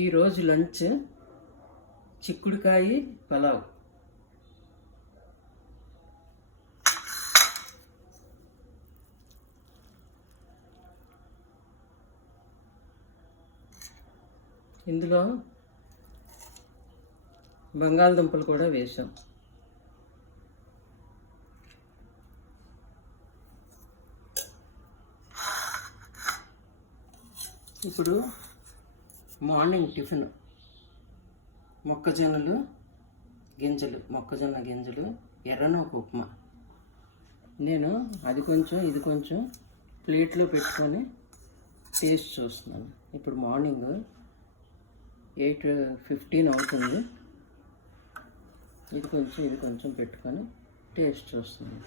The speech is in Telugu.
ఈరోజు లంచ్ చిక్కుడుకాయ పలావ్. ఇందులో బంగాళదుంపలు కూడా వేసాం. ఇప్పుడు మార్నింగ్ టిఫిన్ మొక్కజొన్న గింజలు ఎర్రనూక ఉప్మా. నేను అది కొంచెం ఇది కొంచెం ప్లేట్లో పెట్టుకొని టేస్ట్ చూస్తున్నాను. ఇప్పుడు మార్నింగ్ 8:15 అవుతుంది. ఇది కొంచెం పెట్టుకొని టేస్ట్ చూస్తున్నాను.